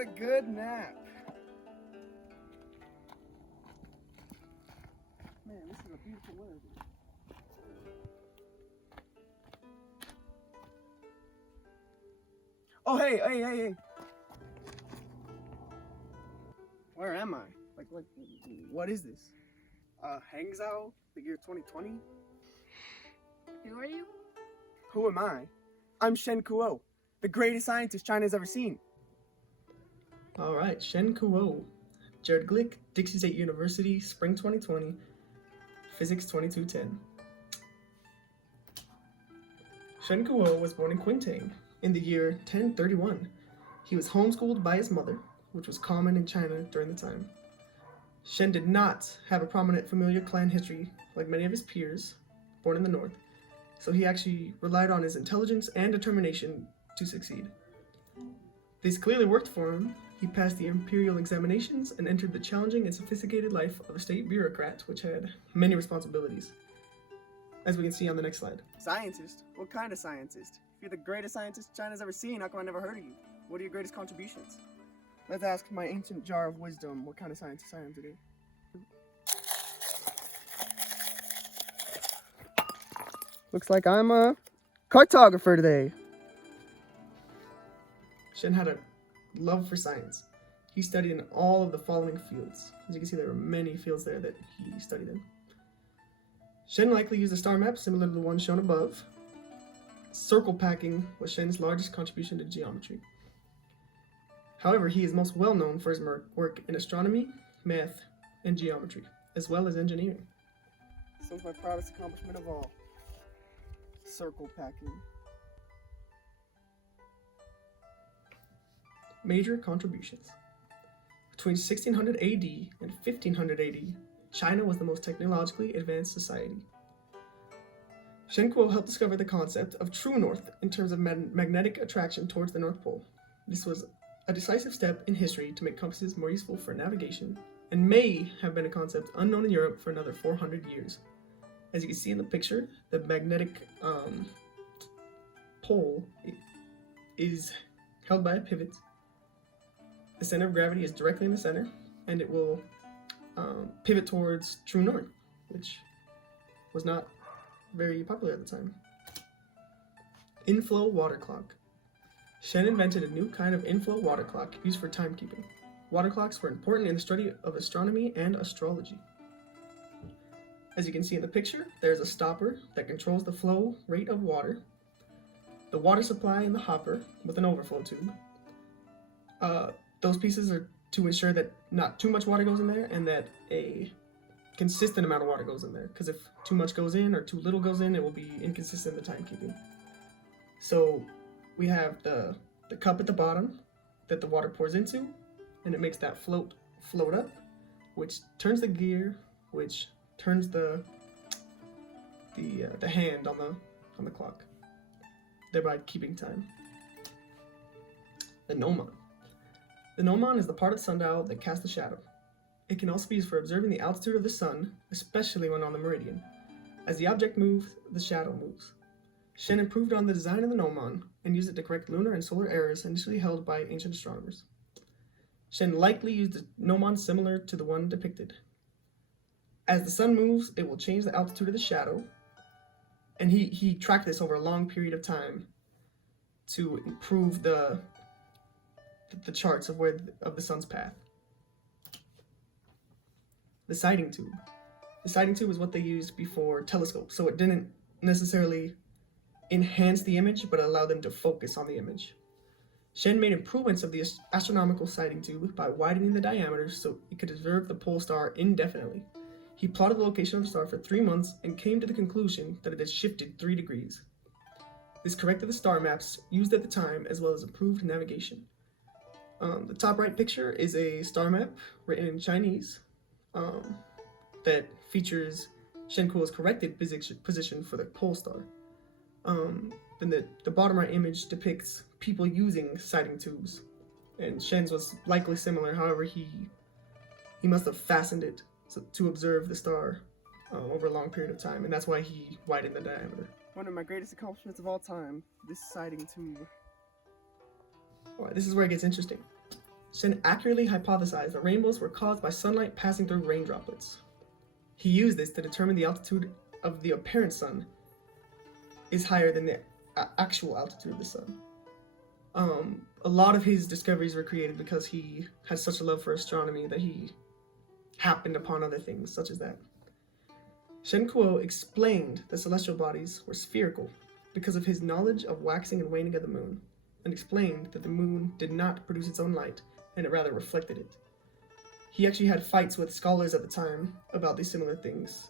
What a good nap. Man, this is a beautiful weather. Oh, hey. Where am I? Like, what is this? Hangzhou, the year 2020? Who are you? Who am I? I'm Shen Kuo, the greatest scientist China's ever seen. All right, Shen Kuo, Jared Glick, Dixie State University, Spring 2020, Physics 2210. Shen Kuo was born in Quintang in the year 1031. He was homeschooled by his mother, which was common in China during the time. Shen did not have a prominent familiar clan history like many of his peers born in the north, so he actually relied on his intelligence and determination to succeed. This clearly worked for him. He passed the imperial examinations and entered the challenging and sophisticated life of a state bureaucrat, which had many responsibilities, as we can see on the next slide. Scientist? What kind of scientist? If you're the greatest scientist China's ever seen, how come I never heard of you? What are your greatest contributions? Let's ask my ancient jar of wisdom what kind of scientist I am today. Looks like I'm a cartographer today. Shen had a love for science. He studied in all of the following fields. As you can see, there were many fields there that he studied in. Shen likely used a star map similar to the one shown above. Circle packing was Shen's largest contribution to geometry. However, he is most well known for his work in astronomy, math, and geometry, as well as engineering. This was my proudest accomplishment of all. Circle packing. Major contributions. Between 1600 AD and 1500 AD, China was the most technologically advanced society. Shen Kuo helped discover the concept of true north in terms of magnetic attraction towards the North Pole. This was a decisive step in history to make compasses more useful for navigation, and may have been a concept unknown in Europe for another 400 years. As you can see in the picture, the magnetic pole is held by a pivot. The center of gravity is directly in the center, and it will pivot towards true north, which was not very popular at the time. Inflow water clock. Shen invented a new kind of inflow water clock used for timekeeping. Water clocks were important in the study of astronomy and astrology. As you can see in the picture, there's a stopper that controls the flow rate of water, the water supply in the hopper with an overflow tube. Those pieces are to ensure that not too much water goes in there and that a consistent amount of water goes in there, because if too much goes in or too little goes in, it will be inconsistent in the timekeeping. So we have the cup at the bottom that the water pours into, and it makes that float up, which turns the gear, which turns the hand on the clock, thereby keeping time. The gnomon. The gnomon is the part of the sundial that casts the shadow. It can also be used for observing the altitude of the sun, especially when on the meridian. As the object moves, the shadow moves. Shen improved on the design of the gnomon and used it to correct lunar and solar errors initially held by ancient astronomers. Shen likely used a gnomon similar to the one depicted. As the sun moves, it will change the altitude of the shadow, and he tracked this over a long period of time to improve the charts of the sun's path. The sighting tube. The sighting tube is what they used before telescopes, so it didn't necessarily enhance the image, but allowed them to focus on the image. Shen made improvements of the astronomical sighting tube by widening the diameter so it could observe the pole star indefinitely. He plotted the location of the star for 3 months and came to the conclusion that it had shifted 3 degrees. This corrected the star maps used at the time, as well as improved navigation. The top right picture is a star map written in Chinese that features Shen Kuo's corrected position for the pole star. Then the bottom right image depicts people using sighting tubes, and Shen's was likely similar. However, he must have fastened it to observe the star over a long period of time, and that's why he widened the diameter. One of my greatest accomplishments of all time, this sighting tube. All right, this is where it gets interesting. Shen accurately hypothesized that rainbows were caused by sunlight passing through rain droplets. He used this to determine the altitude of the apparent sun is higher than the actual altitude of the sun. A lot of his discoveries were created because he had such a love for astronomy that he happened upon other things such as that. Shen Kuo explained that celestial bodies were spherical because of his knowledge of waxing and waning of the moon, and explained that the moon did not produce its own light, and it rather reflected it. He actually had fights with scholars at the time about these similar things.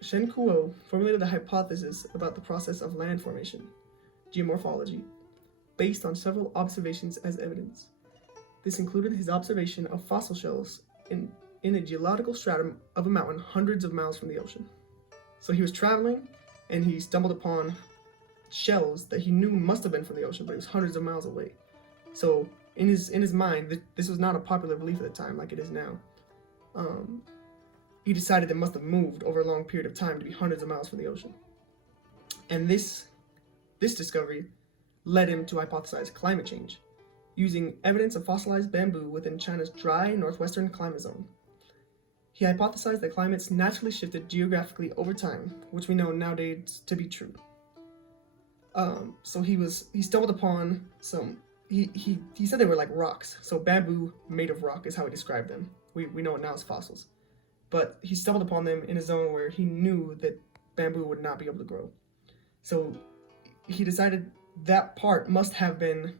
Shen Kuo formulated a hypothesis about the process of land formation, geomorphology, based on several observations as evidence. This included his observation of fossil shells in a geological stratum of a mountain hundreds of miles from the ocean. So he was traveling and he stumbled upon shells that he knew must have been from the ocean, but it was hundreds of miles away. So in his mind, this was not a popular belief at the time like it is now. He decided it must have moved over a long period of time to be hundreds of miles from the ocean. And this discovery led him to hypothesize climate change, using evidence of fossilized bamboo within China's dry northwestern climate zone. He hypothesized that climates naturally shifted geographically over time, which we know nowadays to be true. So he stumbled upon some. He said they were like rocks. So bamboo made of rock is how he described them. We know it now as fossils. But he stumbled upon them in a zone where he knew that bamboo would not be able to grow. So he decided that part must have been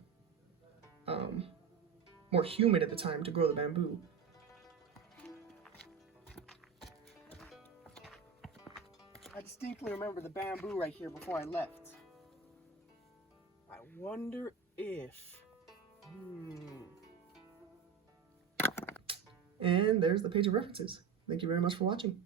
more humid at the time to grow the bamboo. I distinctly remember the bamboo right here before I left. I wonder if... And there's the page of references. Thank you very much for watching.